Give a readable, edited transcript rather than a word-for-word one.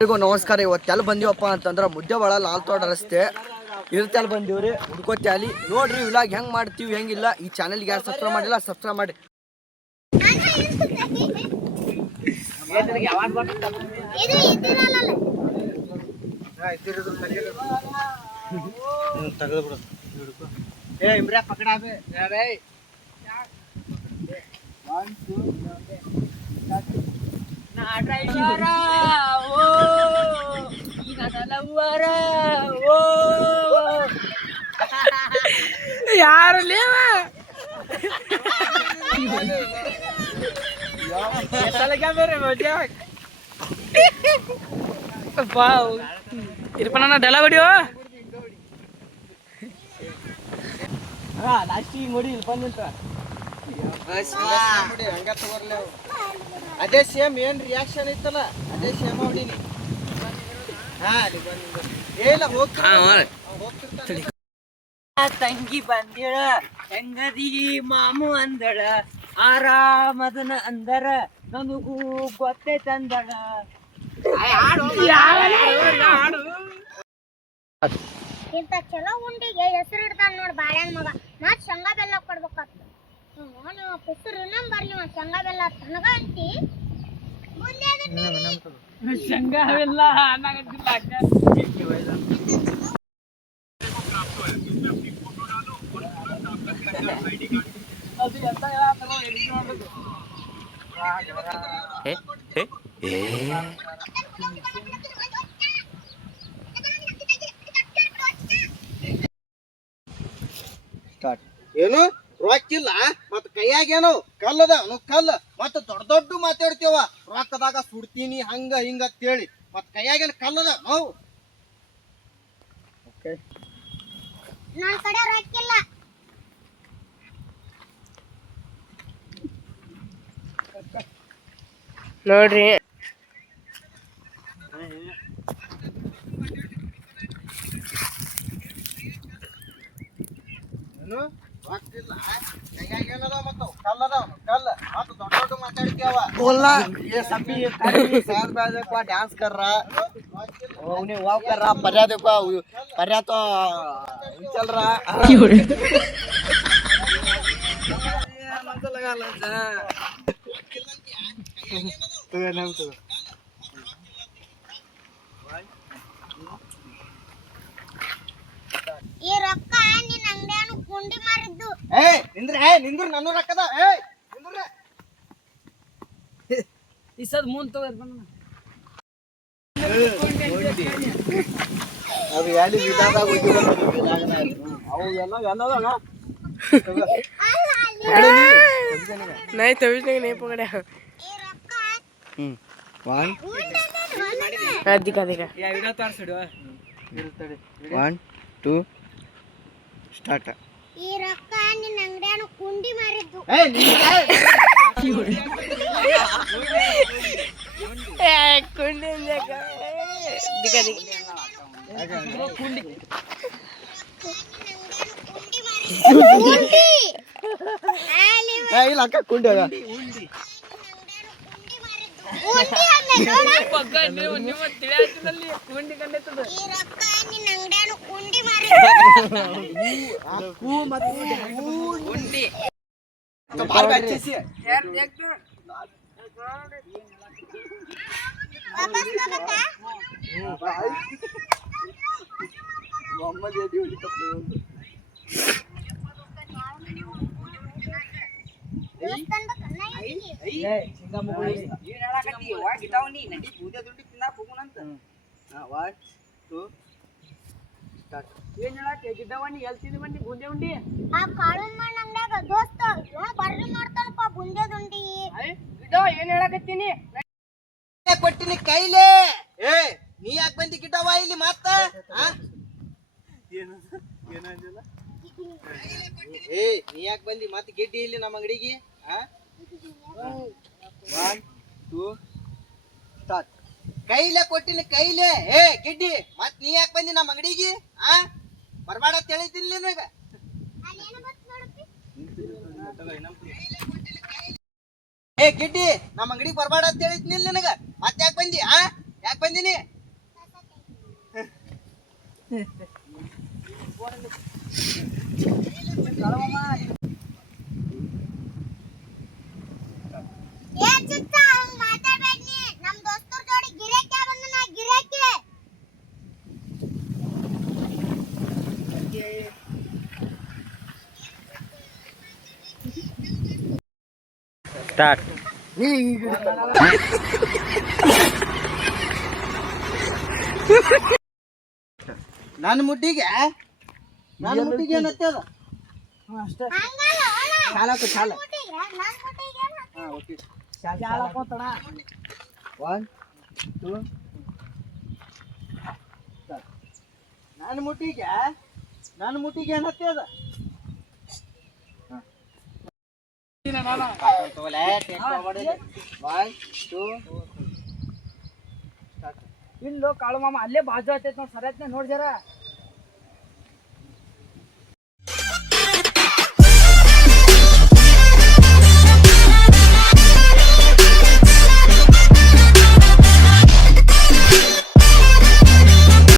ಎಲ್ಲರಿಗೂ ನಮಸ್ಕಾರ. ಇವತ್ತೆಲ್ಲ ಬಂದಿವಪ್ಪ ಅಂತಂದ್ರೆ ಮುದ್ದೆವಾಳ ಲಾಲ್ತೋಟ ರಸ್ತೆ ಇರ್ತೆಲ್ಲ ಬಂದಿವ್ರಿ. ಹುಡ್ಕೋತ್ಯಾಲಿ ನೋಡ್ರಿ ಇವಾಗ ಹೆಂಗ್ ಮಾಡ್ತೀವಿ ಹೆಂಗಿಲ್ಲ. ಈ ಚಾನಲ್ಗೆ ಯಾರು ಸಬ್ಸ್ಕ್ರೈಬ್ ಮಾಡಿಲ್ಲ ಸಬ್ಸ್ಕ್ರೈಬ್ ಮಾಡಿ. ಯಾರು ಲೇವ ಇರ್ಪಣ್ಣ ಡಲ ಹೊಡಿಯೋ ನೋಡಿ ಅದೇ ಸೇಮ್ ಏನ್ ರಿಯಾಕ್ಷನ್ ಐತಲ್ಲ ಅದೇ ಸೇಮ್ ಹೊಡೀನಿ. ತಂಗಿ ಬಂದಿಳ ಹೆಂಗದಿ ಮಾಮು ಅಂದಳ ಆರಾಮದನ ಅಂದರ ನನಗೂ ಗೊತ್ತೇ ತಂದಳ. ಇಂತ ಚಲೋ ಉಂಡಿಗೆ ಹೆಸರು ಇಡ್ತಾನ ನೋಡ್ ಬಾಳ್ಯಾನ ಮಗ. ಮತ್ ಶಂಗಾ ಬೆಲ್ಲ ಕೊಡ್ಬೇಕಾಗ್ತದೆ. ನೀವು ಹೆಸರು ಇನ್ನೊಂದು ಬರ್ಲಿ ಶಂಗಾ ಬೆಲ್ಲ ತನಗ ಅಂತಿ ಶಂಗಾ ಬೆಲ್ಲ ಅನ್ನಂಗಿಲ್ಲ ಅಕ್ಕ. ಅದು ಎಂತ ಏನು ರೊಕ್ಕಿಲ್ಲ ಮತ್ ಕೈಯಾಗೇನು ಕಲ್ಲದ ಕಲ್ಲ ಮತ್ತ ದೊಡ್ಡ ದೊಡ್ಡ ಮಾತಾಡ್ತೇವ ರೊಕ್ಕದಾಗ ಸುಡ್ತೀನಿ ಹಂಗ ಹಿಂಗ ಅಂತೇಳಿ ಮತ್ ಕೈಯಾಗೇನು ಕಲ್ಲದ ನಾವು ನನ್ ಕಡೆ ರೊಕ್ಕಿಲ್ಲ. ನೋಡ್ರಿ ಏನು ರೊಕ್ಕಿಲ್ಲ ಕೈಯಾಗೇನದ ಮತ್ತ ಕಲ್ಲದ ಕಲ್ಲ ಮತ್ತ ದೊಡ್ಡ ದೊಡ್ಡ ಮಾತಾಡ್ತೇವ बोलना ये सभी साथ में देखो डांस कर रहा उन्हें वाव कर रहा पर्या देखो पर्या तो चल रहा मन तो लगा ला तो नाम तो ಈ ರೊಕ್ಕ ನಿನ್ನ ಅಂಗಡಿಯಾನು ಕುಂಡಿ ಮಾರಿದ್ದು. ನಿಂದ್ರ ನನ್ನ ರೊಕ್ಕದ ನಿಂದ್ರ ಇಸದ್ ಮುಂದ್ ತಗೋ ಅದು ಯಾಡಿ ವಿಧಾನದಾಗ ಅವು ಎಲ್ಲ ಎಲ್ಲದಲ್ಲ नहीं तभी नहीं नहीं पकड़ा. ಈ ರೊಕ್ಕ 1 दिखा दिखा ಯಾ ವಿಡಿಯೋ ತೋರಿಸಿಡು ಇರುತ್ತದೆ 1 2 ಸ್ಟಾರ್ಟ್. ಈ ರೊಕ್ಕ ನಿನ್ನ ಅಂಗಡಿಯಾನು ಕುಂಡಿ ಮಾರಿದ್ದು. कुंडी दिखा दिखा ಕುಂಡಿ ಇಲ್ಲ ಅಕ್ಕ ಕುಂಡಿ ಅದ ನಿಮ್ಮ ತಿಳಿಯಾದಲ್ಲಿ ಕುಂಡಿ ಕಂಡಿರ್ತದ. ಈ ರೊಕ್ಕ ನಿನ್ನ ಅಂಗಡಿಯಾನು ಕುಂಡಿ ಮಾರಿದ್ದು. ಕುಂಡಿ ಬಾರ್ ಬಚ್ಚಿಸಿ ಯಾರು ದೇಖ್ತು ವಾಪಸ್ ತಗೋತಾ ಮೊಹಮ್ಮದ್ ಯದಿ ಹೊಡಿತಪ್ಪ ದೋಸ್ತನ್ ಬಕನ್ನ ಇಲ್ಲಿ ಏನ್ ಹೇಳಕತ್ತಿ ವಾಗಿತಾವ್ ನೀ ನಡಿ ಬೂದೆ ದುಂಡಿ ತಿನ್ನಾಕ ಹೋಗುಣಂತ. 1 2 ಸ್ಟಾರ್ಟ್. ಏನ್ ಹೇಳಕ್ಕೆ ಗಿದ್ದವಣ್ಣಿ ಎಲ್ತಿದಿ ಮಂದಿ ಬೂದೆ ಉಂಡಿ ಆ ಕಾಳನ್ ಮಣ್ಣ ಅಂಗಡ್ಯಾಗ ದೋಸ್ತ ಇವ ಬರ್ರಿ ಮಾಡ್ತಾನಪ್ಪ ಬುಂದೆ ದುಂಡಿ. ಗಿಡ್ಡ ಏನ್ ಹೇಳಕತ್ತೀನಿ ಕೊಟ್ಟಿನಿ ಕೈಲೇ ನೀ ಯಾಕೆ ಬಂದಿ ಗಿಡವ ಇಲ್ಲಿ ಮಾತ ನೀ ಯಾಕೆ ಬಂದಿ ಮತ್ತೆ ಗಿಡ್ಡಿ ಇಲ್ಲಿ ನಮ್ಮ ಅಂಗಡಿಗೆ 1 2 ಸ್ಟಾರ್ಟ್. ಕೈಲೇ ಕೊಟ್ಟಿನಿ ಕೈಲೇ ಗಿಡ್ಡಿ ಮತ್ ನೀ ಯಾಕೆ ಬಂದಿ ನಮ್ಮ ಅಂಗಡಿಗೆ ಬರ್ಬೇಡ ಅಂತ ಹೇಳಿದ್ದೀನಿ ನಿನಗ. ಅಲ್ಲೇನ ಬತ್ ನೋಡಪ್ಪಿ ಗಿಡ್ಡಿ ನಮ್ಮ ಅಂಗಡಿಗೆ ಬರ್ಬೇಡ ಅಂತ ಹೇಳಿದ್ನಿಲ್ಲ ನಿನಗ ಮತ್ತೆ ಯಾಕೆ ಬಂದಿ ಯಾಕೆ ಬಂದಿನಿ ಏ ಚಿಕ್ಕ ಹಂಗ್ ಮಾತಾಡ್ಬೇಡ ನೀ ನಮ್ ದೋಸ್ತರ್ ಜೋಡಿ ಗಿರಾಕಿ ಬಂದನ ಗಿರಾಕಿ ಸ್ಟಾರ್ಟ್. ನನ್ನ ಮುಟ್ಟಿಗೆ ಏನತ್ತದ ಹಂಗಲ್ಲ ಚಾಲಕ ಚಾಲ ನಾನ್ ಕೊಟ್ಟಿಗೆ ಒನ್ ಟೂ ನನ್ನ ಮುಟ್ಟಿಗೆ ಏನತ್ತದ ಒನ್ ಟೂ ಇಲ್ಲೋ ಕಾಳು ಮಾಮ ಅಲ್ಲೇ ಬಾಜು ಆತೈತ್ ನೋಡ್ ಸರತ್ನೆ ನೋಡ್ ಜರ